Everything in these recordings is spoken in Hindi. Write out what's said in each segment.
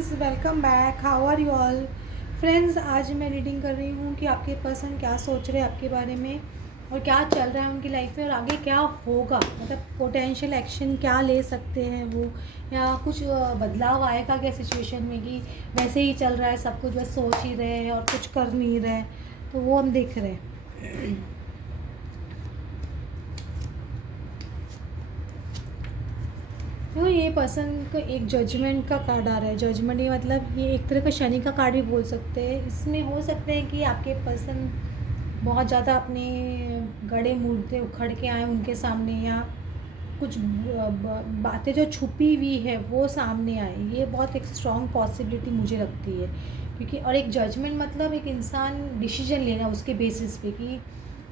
Friends, welcome back. How are you all? Friends, आज मैं रीडिंग कर रही हूँ कि आपके पर्सन क्या सोच रहे हैं आपके बारे में और क्या चल रहा है उनकी लाइफ में और आगे क्या होगा, मतलब पोटेंशियल एक्शन क्या ले सकते हैं वो, या कुछ बदलाव आएगा क्या सिचुएशन में कि वैसे ही चल रहा है सब कुछ, बस सोच ही रहे हैं और कुछ कर नहीं रहे। तो वो हम देख रहे हैं। देखो, ये पर्सन का एक जजमेंट का कार्ड आ रहा है। जजमेंट ये मतलब ये एक तरह का शनि का कार्ड भी बोल सकते हैं। इसमें हो सकते हैं कि आपके पर्सन बहुत ज़्यादा अपने गड़े मूर्ते उखड़ के आए उनके सामने, या कुछ बातें जो छुपी हुई है वो सामने आए। ये बहुत एक स्ट्रॉन्ग पॉसिबिलिटी मुझे लगती है, क्योंकि और एक जजमेंट मतलब एक इंसान डिसीजन लेना उसके बेसिस पे कि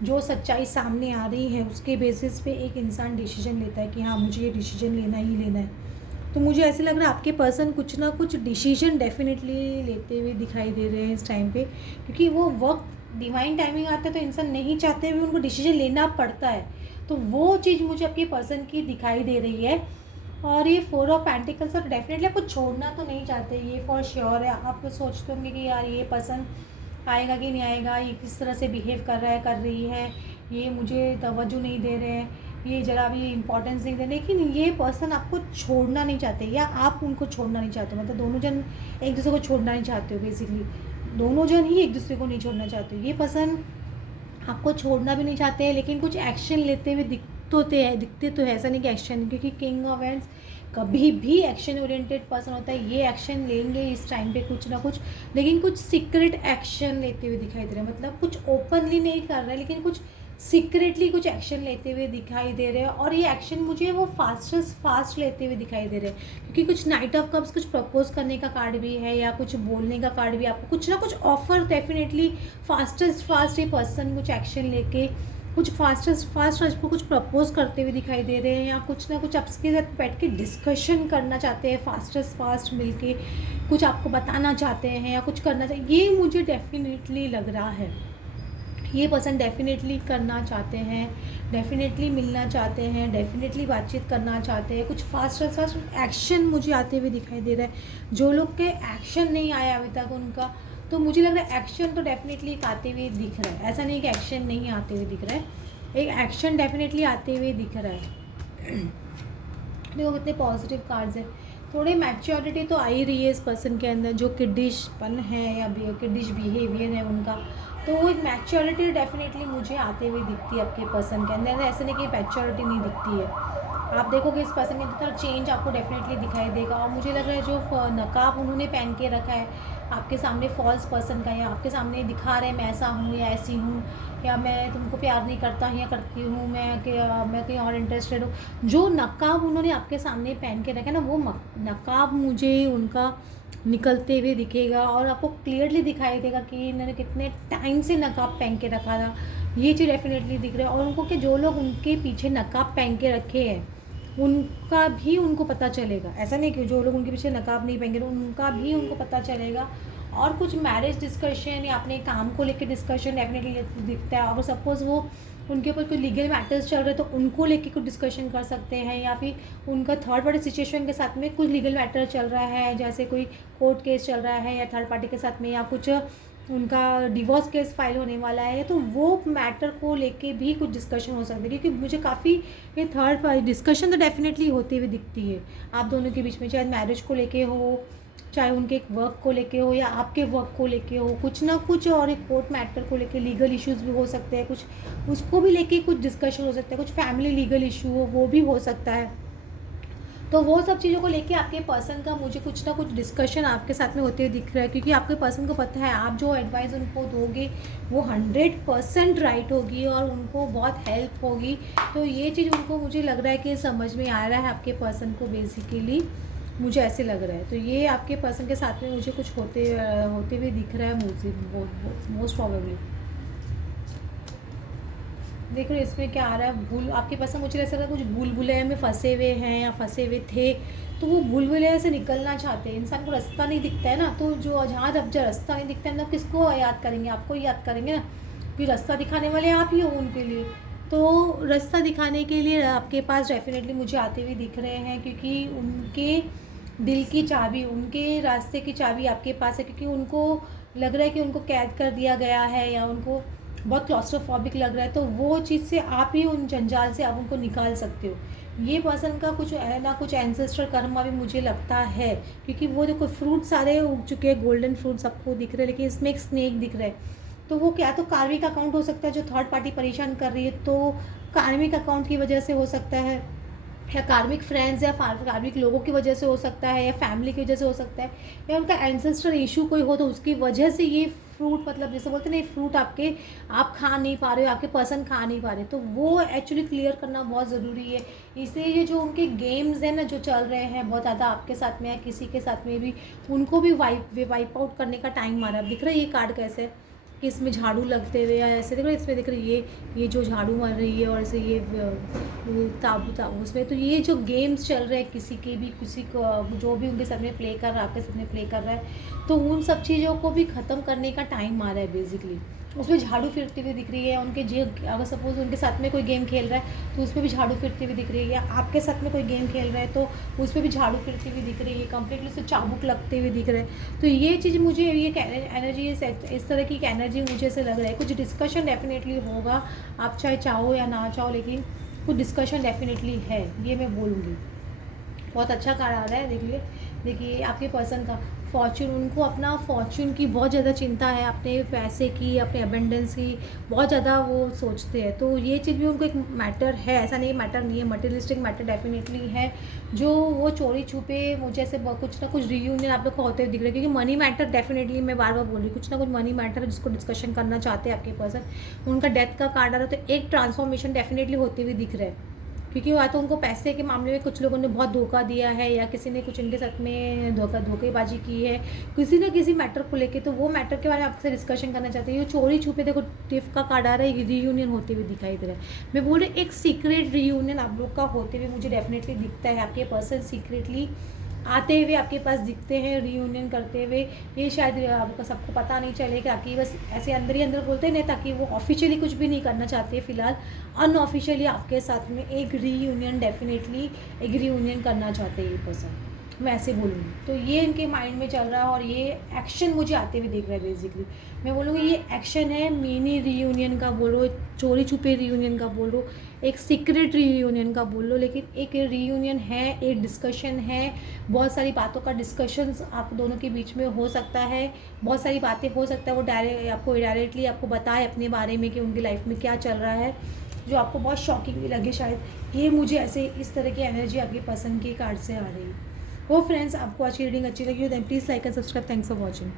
जो सच्चाई सामने आ रही है उसके बेसिस पे एक इंसान डिसीजन लेता है कि हाँ, मुझे ये डिसीजन लेना ही लेना है। तो मुझे ऐसे लग रहा है आपके पर्सन कुछ ना कुछ डिसीजन डेफिनेटली लेते हुए दिखाई दे रहे हैं इस टाइम पे, क्योंकि वो वक्त डिवाइन टाइमिंग आता है तो इंसान नहीं चाहते हुए उनको डिसीजन लेना पड़ता है। तो वो चीज़ मुझे आपके पर्सन की दिखाई दे रही है। और ये 4 ऑफ पेंटिकल्स, और डेफिनेटली आपको छोड़ना तो नहीं चाहते, ये फॉर श्योर है। आप सोचते होंगे कि यार ये पर्सन आएगा कि नहीं आएगा, ये किस तरह से बिहेव कर रहा है, कर रही है, ये मुझे तवज्जो नहीं दे रहे हैं, ये ज़रा भी इम्पोर्टेंस नहीं दे रहे। लेकिन ये पर्सन आपको छोड़ना नहीं चाहते या आप उनको छोड़ना नहीं चाहते, मतलब दोनों जन एक दूसरे को छोड़ना नहीं चाहते हो। बेसिकली दोनों जन ही एक दूसरे को नहीं छोड़ना चाहते हो। ये पर्सन आपको छोड़ना भी नहीं चाहते हैं, लेकिन कुछ एक्शन लेते हुए दिखते तो है। ऐसा नहीं कि एक्शन, क्योंकि किंग ऑफ एंड्स कभी भी एक्शन ओरिएंटेड पर्सन होता है। ये एक्शन लेंगे इस टाइम पे कुछ ना कुछ, लेकिन कुछ सीक्रेट एक्शन लेते हुए दिखाई दे रहे हैं। मतलब कुछ ओपनली नहीं कर रहे हैं, लेकिन कुछ सीक्रेटली कुछ एक्शन लेते हुए दिखाई दे रहे हैं। और ये एक्शन मुझे वो फास्ट लेते हुए दिखाई दे रहे हैं, क्योंकि कुछ नाइट ऑफ कप्स, कुछ प्रपोज करने का कार्ड भी है या कुछ बोलने का कार्ड भी। आपको कुछ ना कुछ ऑफर डेफिनेटली फास्ट ये पर्सन कुछ एक्शन लेके कुछ फास्ट आपको कुछ प्रपोज करते हुए दिखाई दे रहे हैं, या कुछ ना कुछ आपके साथ बैठ के डिस्कशन करना चाहते हैं, फास्ट मिलके कुछ आपको बताना चाहते हैं या कुछ करना चाहिए। ये मुझे डेफिनेटली लग रहा है। ये पर्सन डेफिनेटली करना चाहते हैं, डेफिनेटली मिलना चाहते हैं, डेफिनेटली बातचीत करना चाहते हैं। कुछ फास्ट एक्शन मुझे आते हुए दिखाई दे रहा है। जो लोग के एक्शन नहीं आया अभी तक उनका, तो मुझे लग रहा है एक्शन तो डेफिनेटली एक आते हुए दिख रहा है। ऐसा नहीं कि एक्शन नहीं आते हुए दिख रहा है, एक एक्शन डेफिनेटली आते हुए दिख रहा है। देखो कितने पॉजिटिव कार्ड्स हैं। थोड़ी मैच्योरिटी तो आ ही रही है इस पर्सन के अंदर, जो किडिशपन है या किडिश बिहेवियर है उनका, तो वो एक मैच्योरिटी डेफिनेटली मुझे आते हुए दिखती है आपके पर्सन के अंदर। ऐसे नहीं कि मैच्योरिटी नहीं दिखती है। आप देखोगे इस पर्सन के अंदर चेंज आपको डेफिनेटली दिखाई देगा। और मुझे लग रहा है जो नकाब उन्होंने पहन के रखा है आपके सामने फॉल्स पर्सन का, या आपके सामने दिखा रहे हैं मैं ऐसा हूँ या ऐसी हूँ, या मैं तुमको प्यार नहीं करता या करती हूँ, मैं कहीं और इंटरेस्टेड हूँ। जो नकाब उन्होंने आपके सामने पहन के रखा है ना, वो नकाब मुझे उनका निकलते हुए दिखेगा और आपको क्लियरली दिखाई देगा कि इन्होंने कितने टाइम से नकाब पहन के रखा था। ये चीज़ डेफिनेटली दिख रहा है। और उनको कि जो लोग उनके पीछे नकाब पहन के रखे हैं उनका भी उनको पता चलेगा। ऐसा नहीं कि जो लोग उनके पीछे नकाब नहीं पहनेंगे उनका भी उनको पता चलेगा। और कुछ मैरिज डिस्कशन या अपने काम को लेकर डिस्कशन डेफिनेटली दिखता है। और सपोज़ वो उनके ऊपर कोई लीगल मैटर्स चल रहे हैं तो उनको लेके कुछ डिस्कशन कर सकते हैं, या फिर उनका थर्ड पार्टी सिचुएशन के साथ में कुछ लीगल मैटर चल रहा है, जैसे कोई कोर्ट केस चल रहा है या थर्ड पार्टी के साथ में, या कुछ उनका डिवोर्स केस फाइल होने वाला है, तो वो मैटर को लेके भी कुछ डिस्कशन हो सकता है। क्योंकि मुझे काफ़ी ये थर्ड पार्टी डिस्कशन तो डेफिनेटली होते हुए दिखती है आप दोनों के बीच में, चाहे मैरिज को लेके हो, चाहे उनके एक वर्क को लेके हो, या आपके वर्क को लेके हो, कुछ ना कुछ। और एक कोर्ट मैटर को लेके लीगल इश्यूज भी हो सकते हैं, कुछ उसको भी लेके कुछ डिस्कशन हो सकता है, कुछ फैमिली लीगल इशू हो वो भी हो सकता है। तो वो सब चीज़ों को लेके आपके पर्सन का मुझे कुछ ना कुछ डिस्कशन आपके साथ में होते हुए दिख रहा है, क्योंकि आपके पर्सन को पता है आप जो एडवाइस उनको दोगे वो 100% राइट होगी और उनको बहुत हेल्प होगी। तो ये चीज़ उनको मुझे लग रहा है कि समझ में आ रहा है आपके पर्सन को, बेसिकली मुझे ऐसे लग रहा है। तो ये आपके पर्सन के साथ में मुझे कुछ होते हुए दिख रहा है मुझे मोस्ट प्रॉबेबली। देख रहे हो इसमें क्या आ रहा है, भूल आपके पास मुझे ऐसा कुछ भूल भुलैया में फंसे हुए हैं या फंसे हुए थे, तो वो भूल भुलैया से निकलना चाहते हैं। इंसान को रास्ता नहीं दिखता है ना, तो जो जहाँ जब रास्ता नहीं दिखता है ना, किसको याद करेंगे, आपको याद करेंगे ना, फिर रास्ता दिखाने वाले आप ही हो उनके लिए। तो रास्ता दिखाने के लिए आपके पास डेफिनेटली मुझे आते हुए दिख रहे हैं, क्योंकि उनके दिल की चाबी, उनके रास्ते की चाबी आपके पास है, क्योंकि उनको लग रहा है कि उनको कैद कर दिया गया है या उनको बहुत क्लॉस्ट्रोफोबिक लग रहा है, तो वो चीज़ से आप ही उन जंजाल से आप उनको निकाल सकते हो। ये पर्सन का कुछ है ना, कुछ एंसेस्टर कर्मा भी मुझे लगता है, क्योंकि वो देखो फ्रूट सारे उग चुके हैं, गोल्डन फ्रूट सबको दिख रहे हैं, लेकिन इसमें एक स्नेक दिख रहा है। तो वो क्या तो कार्मिक अकाउंट हो सकता है जो थर्ड पार्टी परेशान कर रही है, तो कार्मिक अकाउंट की वजह से हो सकता है, या कार्मिक फ्रेंड्स या कार्मिक लोगों की वजह से हो सकता है, या फैमिली की वजह से हो सकता है, या उनका एंसेस्टर इशू कोई हो तो उसकी वजह से ये फ्रूट, मतलब जैसे बोलते हैं ना, फ्रूट आपके आप खा नहीं पा रहे हो, आपके पर्सन खा नहीं पा रहे, तो वो एक्चुअली क्लियर करना बहुत ज़रूरी है। इसलिए ये जो उनके गेम्स हैं ना जो चल रहे हैं बहुत ज़्यादा आपके साथ में या किसी के साथ में भी, उनको भी वाइप आउट करने का टाइम आ रहा है। दिख रहा है ये कार्ड कैसे है कि इसमें झाड़ू लगते हुए या ऐसे दिख रहा है, इसमें दिख रही है ये जो झाड़ू मार रही है और ऐसे ये ताबू ताबू उसमें, तो ये जो गेम्स चल रहे हैं किसी के भी, किसी को जो भी उनके साथ में प्ले कर रहा है, आपके साथ में प्ले कर रहा है, तो उन सब चीज़ों को भी ख़त्म करने का टाइम आ रहा है बेसिकली। उसमें झाड़ू फिरती हुई दिख रही है उनके, जो अगर सपोज उनके साथ में कोई गेम खेल रहा है तो उस पर भी झाड़ू फिरती हुई दिख रही है, या आपके साथ में कोई गेम खेल रहा है तो उस पर भी झाड़ू फिरती हुई दिख रही है, कंप्लीटली उससे चाबुक लगते हुए दिख रहे हैं। तो ये चीज़ मुझे, ये एनर्जी, इस तरह की एनर्जी मुझे ऐसे लग रहा है कुछ डिस्कशन डेफिनेटली होगा, आप चाहे चाहो या ना चाहो, लेकिन कुछ डिस्कशन डेफिनेटली है, ये मैं बोलूँगी। बहुत अच्छा कार्ड आ रहा है, देखिए देखिए आपके पर्सन का फॉर्च्यून, उनको अपना फॉर्च्यून की बहुत ज़्यादा चिंता है, अपने पैसे की, अपने अबेंडेंस की बहुत ज़्यादा वो सोचते हैं, तो ये चीज़ भी उनको एक मैटर है, ऐसा नहीं मैटर नहीं है, मटेरियलिस्टिक मैटर डेफिनेटली है, जो वो चोरी छुपे मुझे ऐसे कुछ ना कुछ रीयूनियन आप लोग को होते हुए दिख रहे हैं, क्योंकि मनी मैटर डेफिनेटली, मैं बार बार बोल रही हूँ, कुछ ना कुछ मनी मैटर है जिसको डिस्कशन करना चाहते हैं आपके पर्सन। उनका डेथ का कार्ड आ रहा है, तो एक ट्रांसफॉर्मेशन डेफिनेटली होते हुए दिख रहा है, क्योंकि या तो उनको पैसे के मामले में कुछ लोगों ने बहुत धोखा दिया है, या किसी ने कुछ इनके साथ में धोखेबाजी की है किसी ना किसी मैटर को लेके, तो वो मैटर के बारे में आपसे डिस्कशन करना चाहते हैं। ये चोरी छुपे, देखो टिफ का कार्ड आ रहा है, रीयूनियन होते हुए दिखाई दे रहा है। मैं बोल रही एक सीक्रेट रीयूनियन आप लोग का होते हुए मुझे डेफिनेटली दिखता है, आपके पर्सन सीक्रेटली आते हुए आपके पास दिखते हैं, रीयूनियन करते हुए। ये शायद आपको सबको पता नहीं चले, कि बस ऐसे अंदर ही अंदर बोलते हैं नहीं, ताकि वो ऑफिशियली कुछ भी नहीं करना चाहते, फिलहाल अनऑफिशियली आपके साथ में एक रीयूनियन, डेफिनेटली एक रीयूनियन करना चाहते हैं ये पर्सन, मैं ऐसे बोलूँगी। तो ये इनके माइंड में चल रहा है और ये एक्शन मुझे आते हुए दिख रहा है बेसिकली। मैं बोलूँगी ये एक्शन है, मिनी रीयूनियन का बोलो, चोरी छुपे रीयूनियन का बोलो, एक सीक्रेट रीयूनियन का बोल लो, लेकिन एक रीयूनियन है, एक डिस्कशन है, बहुत सारी बातों का डिस्कशंस आप दोनों के बीच में हो सकता है, बहुत सारी बातें हो सकता है वो आपको डायरेक्टली आपको बताए अपने बारे में कि उनकी लाइफ में क्या चल रहा है, जो आपको बहुत शॉकिंग भी लगे शायद। ये मुझे ऐसे इस तरह की एनर्जी आपकी पसंद के कार्ड से आ रही है। वो फ्रेंड्स, आपको आज की रीडिंग अच्छी लगी हो then please like and subscribe. Thanks for watching.